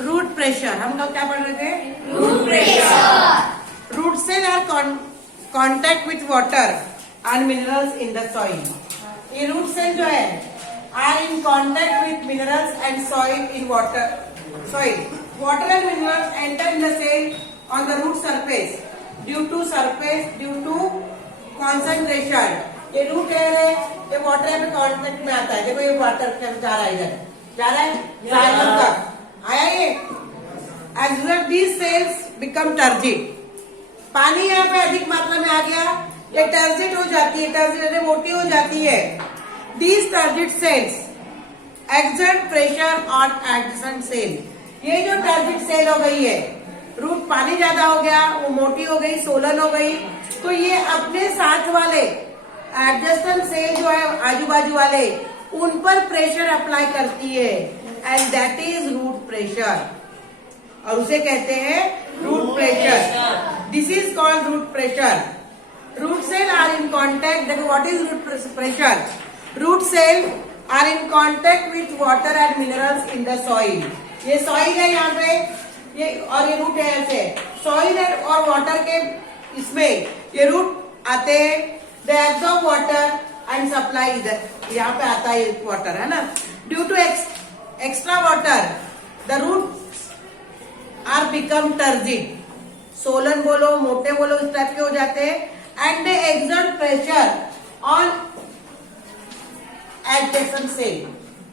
Root pressure. हम लोग क्या पढ़ रहे थे? Root pressure. Root cell are contact with water and minerals in the soil. ये रूट सेल जो है are in contact with minerals and soil in soil. Water and minerals enter in the cell on the root surface due to concentration. ये root hair है, ये water पे contact में आता है। देखो ये वाटर जा रहा है, इधर जा रहा है, जाइलम तक आया ये। As result these cells become turgid. पानी यहाँ पे अधिक मात्रा में आ गया, ये टर्जिड हो जाती है, टर्जिड मोटी हो जाती है। These turgid cells exert pressure on adjacent cell. ये जो टर्जिड सेल हो गई है, रूट पानी ज्यादा हो गया, वो मोटी हो गई, सोलन हो गई, तो ये अपने साथ वाले एडजेसेंट सेल जो है आजू बाजू वाले, उन पर प्रेशर अप्लाई करती है and that is root pressure, और उसे कहते हैं root pressure. This is called root pressure. Root cell are in contact. देखो what is root pressure? Root cell are in contact with water and minerals in the soil. ये soil है यहाँ पे, ये और ये रूट है ऐसे, सॉइल और वाटर के इसमें ये रूट आते हैं, they absorb water and supply इधर, यहाँ पे आता है वाटर, है ना। Due to extra water the root are become turgid. Swollen बोलो, मोटे बोलो, इस टाइप के हो जाते हैं। And they exert pressure on adjacent cell.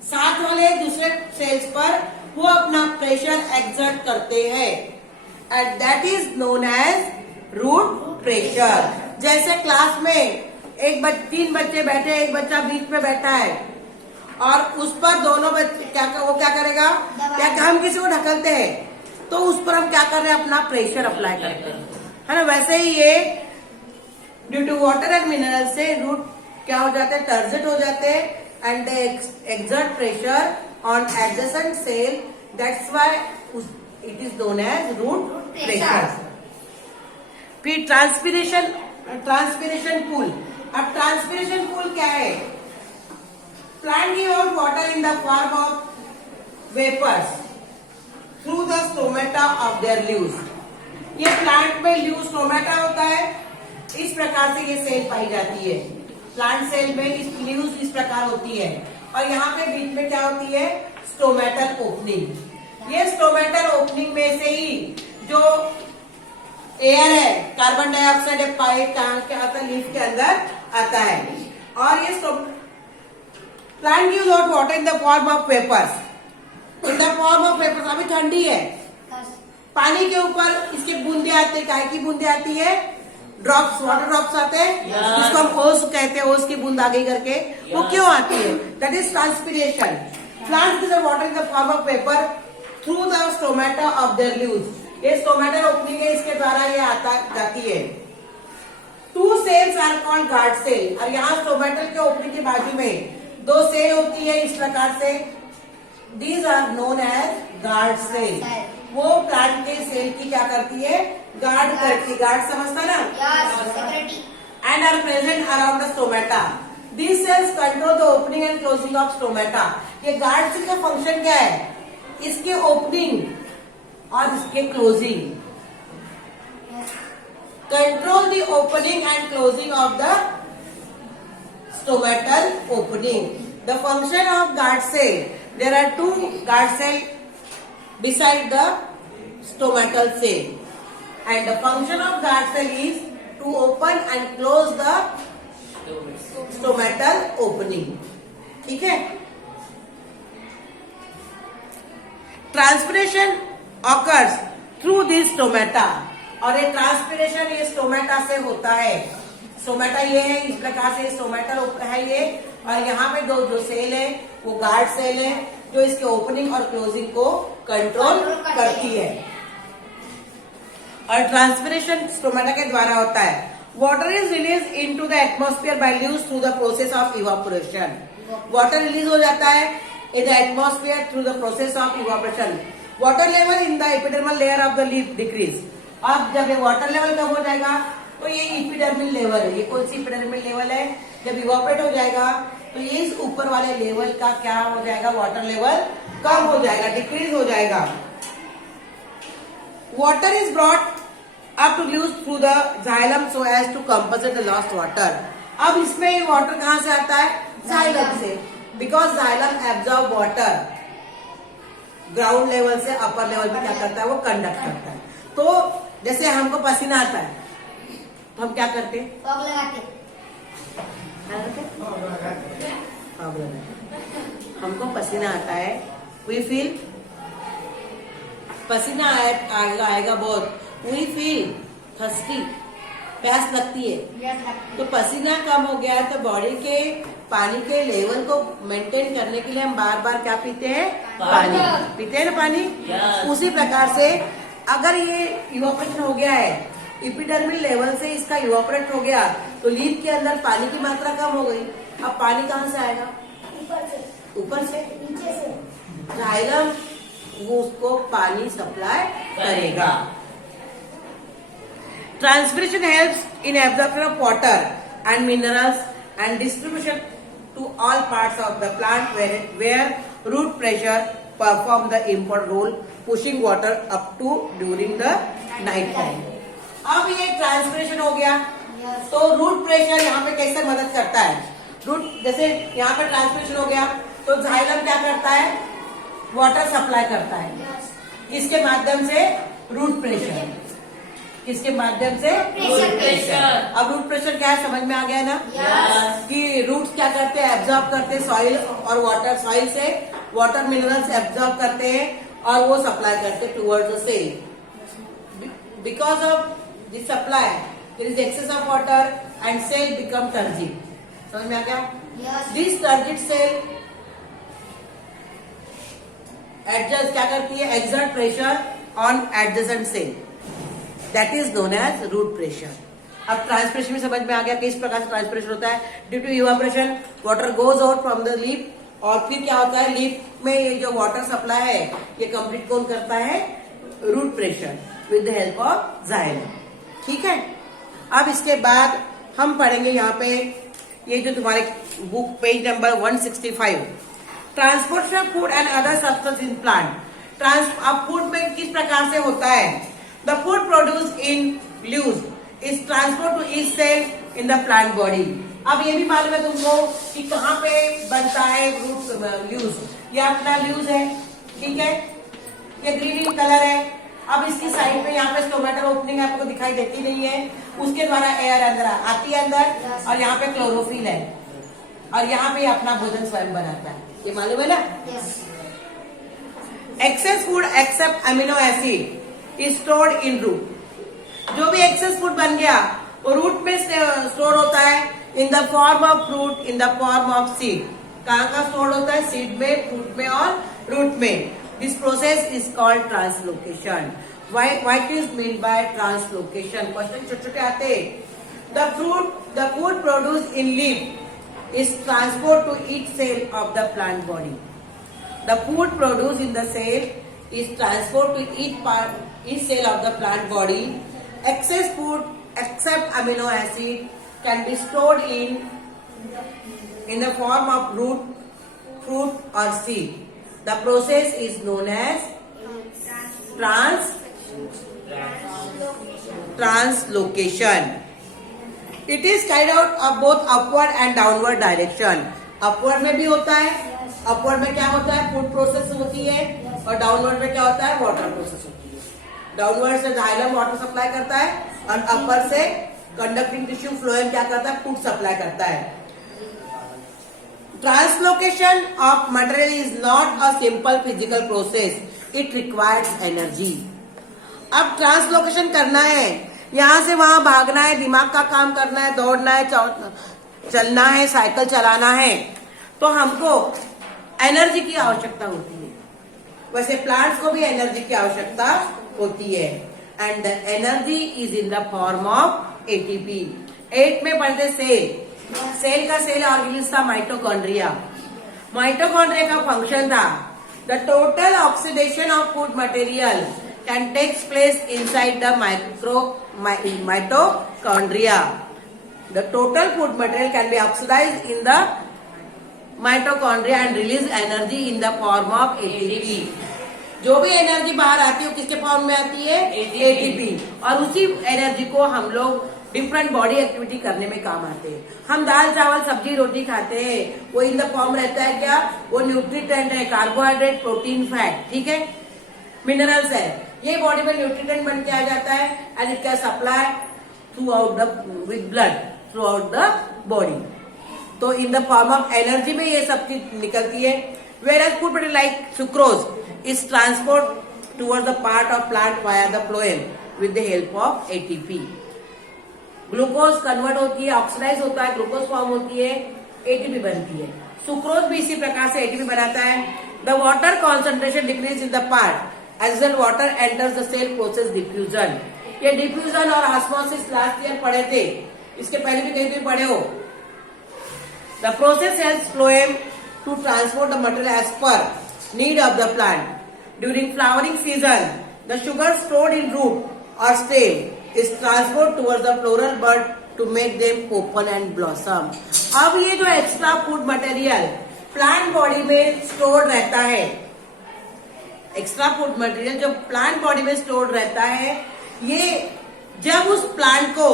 साथ वाले दूसरे सेल्स पर वो अपना प्रेशर एक्सर्ट करते हैं and that is known as root pressure. जैसे क्लास में तीन बच्चे बैठे, एक बच्चा बीच में बैठा है और उस पर दोनों बच्चे वो क्या करेगा, हम किसी को ढकलते हैं तो उस पर हम क्या कर रहे हैं, अपना प्रेशर अप्लाई करते हैं, है ना। वैसे ही ये due to water and mineral से रूट क्या हो जाते हैं, टर्जिड हो जाते हैं and they exert pressure on adjacent cell, that's why it is known as root pressure. फिर ट्रांसपिरेशन पूल। अब ट्रांसपिरेशन पूल क्या है? Plant give out water in the form of vapours through the stomata of their leaves. ये plant में leave stomata होता है, इस प्रकार से ये सेल पाई जाती है। प्लांट सेल में लीव्स इस प्रकार होती है और यहाँ पे बीच में क्या होती है, स्टोमेटल ओपनिंग। ये स्टोमेटल ओपनिंग में से ही जो एयर है, कार्बन डाइऑक्साइड पाइप क्या आता है, लीफ के अंदर आता है। और ये plant gives out water in the form of vapours. In the form of vapours. अभी ठंडी है, पानी के ऊपर इसके बूंदे आते हैं। काय की बूंदे आती है? ड्रॉप्स, वाटर ड्रॉप्स आते हैं, जिसको हम ओस कहते हैं, ओस की बूंद आ गई करके। वो क्यों आती है? That is transpiration. Plants give water in the form of vapour through the stomata of their leaves. ये स्टोमेटल ओपनिंग है, इसके द्वारा ये जाती है। Two cells are called guard cell. और यहाँ स्टोमेटल के ओपनिंग के बाजू में दो सेल होती है इस प्रकार से, these are known as guard cell. वो प्लांट के सेल की क्या करती है, गार्ड करती है। गार्ड समझता ना? And are present around the stomata. These cells control the opening and closing of stomata. ये गार्ड सेल का फंक्शन क्या है? इसके ओपनिंग और इसके closing, control the opening and closing of the stomatal opening. The function of guard cell, there are two guard cell beside the stomatal cell, and the function of guard cell is to open and close the stomatal opening. ठीक है। Transpiration occurs through this stomata, और ये transpiration ये stomata से होता है। Stomata ये है, इस प्रकार से स्टोमेटा है ये, और यहाँ पे दो जो सेल है वो गार्ड सेल है, जो इसके ओपनिंग और क्लोजिंग को कंट्रोल करती है। और ट्रांसपिरेशन स्टोमेटा के द्वारा होता है। Water is release into the atmosphere by leaves through the process of evaporation. Water release हो जाता है in the atmosphere through the process of evaporation. Water level in the epidermal layer of the leaf decrease. अब जब ये water level कब हो जाएगा, तो ये एपिडर्मल लेवल है। ये कौन सी एपिडर्मल लेवल है? जब इवापोरेट हो जाएगा तो ये इस ऊपर वाले लेवल का क्या हो जाएगा, वाटर लेवल कम हो जाएगा, डिक्रीज हो जाएगा. Water is brought up to loose through the xylem so as to compensate the lost water. अब इसमें वाटर कहाँ से आता है? जाइलम से. Because xylem absorb water. Ground level से अपर लेवल पे क्या करता है? वो कंडक्ट करता है. तो जैसे हमको पसीना आता है तो हम क्या करते हैं? फॉग लगाते. हमको पसीना आता है, वी फील, पसीना आएगा बहुत, वी फील थर्स्टी, प्यास लगती है. यस लगते. तो पसीना कम हो गया है तो बॉडी के पानी के लेवल को मेंटेन करने के लिए हम बार बार क्या पीते हैं? पानी पीते हैं ना पानी. उसी प्रकार से अगर ये इवापोरेशन हो गया है, इपिडर्मल लेवल से इसका इवापोरेट हो गया तो लीफ के अंदर पानी की मात्रा कम हो गई. अब पानी कहाँ से आएगा? ऊपर से. ऊपर से. नीचे से. जाइलम वो उसको पानी सप्लाई करेगा. Transpiration helps in absorption of water and minerals and distribution to all parts of the plant where root pressure perform the important role pushing water up to during the night time. अब ये transpiration हो गया yes. तो root pressure यहाँ पे कैसे मदद करता है? रूट जैसे यहाँ पे ट्रांसपिरेशन हो गया तो जाइलम क्या करता है? वाटर सप्लाई करता है. यस. इसके माध्यम से रूट प्रेशर. किसके माध्यम से? Root pressure. अब रूट प्रेशर क्या है समझ में आ गया ना? Yes. कि रूट्स क्या करते हैं? एब्जॉर्ब करते हैं सॉइल और वाटर. सॉइल से वाटर मिनरल्स एब्जॉर्ब करते हैं और वो सप्लाई करते हैं towards the cell. Because of this supply there is excess of water and cell become turgid. समझ में आ गया? Yes. This turgid cell adjust क्या करती है? Exert pressure on adjacent cell. That is known as root pressure. अब transpiration में समझ में आ गया कि इस प्रकार से ट्रांसपिरेशन होता है. Due to evaporation water goes out from the leaf और फिर क्या होता है? लीफ में ये जो वाटर सप्लाई है ये कंप्लीट कौन करता है? Root pressure with the help of xylem. ठीक है. अब इसके बाद हम पढ़ेंगे यहाँ पे ये जो तुम्हारे book page number 165 transportation of food and other substance in plant. अब फूड में किस प्रकार से होता है? The food produced in leaves is transferred to each cell in the plant body. अब ये भी मालूम है तुमको कि कहाँ पे बनता है रूट लीव्स. ये अपना लीव्स है, ठीक है. ये ग्रीन इन कलर है. अब इसकी साइड पे यहाँ पे स्टोमेटल ओपनिंग आपको दिखाई देती नहीं है. उसके द्वारा एयर अंदर आती है अंदर और यहाँ पे क्लोरोफिल है और यहाँ पे अपना भोजन स्वयं बनाता है. ये मालूम है ना? Yes. Excess food except amino acid is stored in root. जो भी एक्सेस फूड बन गया वो रूट में स्टोर होता है इन the form of fruit, in the form of seed. कहाँ का स्टोर होता है? सीड में, फ्रूट में और रूट में. This process is called translocation. What is mean by translocation? Question छोटे छोटे आते. The food produce in leaf is transport to each cell of the plant body. The food produced in the cell is transported to each cell of the plant body. Excess food, except amino acid, can be stored in the form of root, fruit, or seed. The process is known as translocation. It is carried out of both upward and downward direction. Upward में भी होता है. Upward में क्या होता है? Food process होती है और डाउनवर्ड में क्या होता है? वाटर प्रोसेस होती है. डाउनवर्ड से जाइलम वाटर सप्लाई करता है और अपर से कंडक्टिंग टिश्यू फ्लोएम क्या करता है? फूड सप्लाई करता है. Translocation of material is not a simple physical process. It requires energy. अब ट्रांसलोकेशन करना है, यहाँ से वहां भागना है, दिमाग का काम करना है, दौड़ना है, चलना है, साइकिल चलाना है, तो हमको एनर्जी की आवश्यकता होती है. वैसे प्लांट्स को भी एनर्जी की आवश्यकता होती है. And the energy is in the form of ATP. 8 में पढ़ते सेल. सेल का सेल ऑर्गेनिज्म था माइटोकॉन्ड्रिया. माइटोकॉन्ड्रिया का फंक्शन था the total oxidation of food material can takes place inside the mitochondria. The total food material can be oxidized in the mitochondria and release energy in the form of ATP. जो भी energy बाहर आती है वो किसके form में आती है? एटीपी। और उसी एनर्जी को हम लोग डिफरेंट बॉडी एक्टिविटी करने में काम आते हैं। हम दाल चावल सब्जी रोटी खाते हैं, वो इन द फॉर्म रहता है क्या? वो न्यूट्रिएंट है, कार्बोहाइड्रेट, प्रोटीन, फैट, ठीक है, मिनरल्स है। ये बॉडी में न्यूट्रिएंट बन के आ जाता है and it can supply throughout the with blood throughout the body. तो in the form of energy में ये सब चीज निकलती है। Whereas food like sucrose is transport toward the part of plant via the phloem with the help of ATP. Glucose convert होती है, oxidise होता है, ग्लूकोज फॉर्म होती है, एटीपी बनती है। सुक्रोज भी इसी प्रकार से एटीपी बनाता है। The water concentration decrease in the part as well water enters the cell process diffusion. ये डिफ्यूजन और ऑस्मोसिस लास्ट ईयर पढ़े थे, इसके पहले भी कहीं भी पढ़े हो। The process helps phloem to transport the material as per need of the plant. During flowering season the sugar stored in root और stem is transport towards the floral bud to make them open and blossom. अब ये जो extra food material plant body में stored रहता है, extra food material जो plant body में stored रहता है, ये जब उस प्लांट को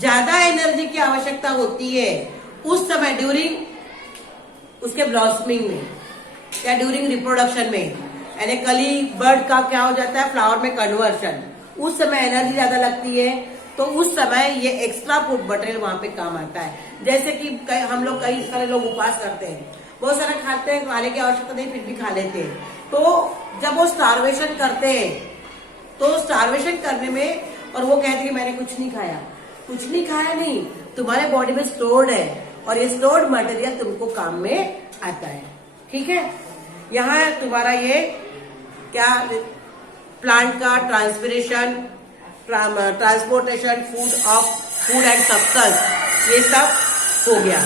ज्यादा एनर्जी की आवश्यकता होती है उस समय ड्यूरिंग उसके ब्लॉसमिंग में या ड्यूरिंग रिप्रोडक्शन में, यानी कली बर्ड का क्या हो जाता है? फ्लावर में कन्वर्शन, उस समय एनर्जी ज्यादा लगती है, तो उस समय ये एक्स्ट्रा फूड मटेरियल वहां पे काम आता है। जैसे कि हम लोग कई सारे लोग उपवास करते हैं, बहुत सारा खाते हैं, खाने की आवश्यकता नहीं फिर भी खा लेते हैं। तो जब वो स्टार्वेशन करते हैं तो स्टार्वेशन करने में, और वो कहते हैं कि मैंने कुछ नहीं खाया, कुछ नहीं खाया नहीं, तुम्हारे बॉडी में स्टोर्ड है और ये स्टोर्ड मटेरियल तुमको काम में आता है, ठीक है। यहाँ तुम्हारा ये क्या प्लांट का transpiration, transportation, food and substance, ये सब हो गया।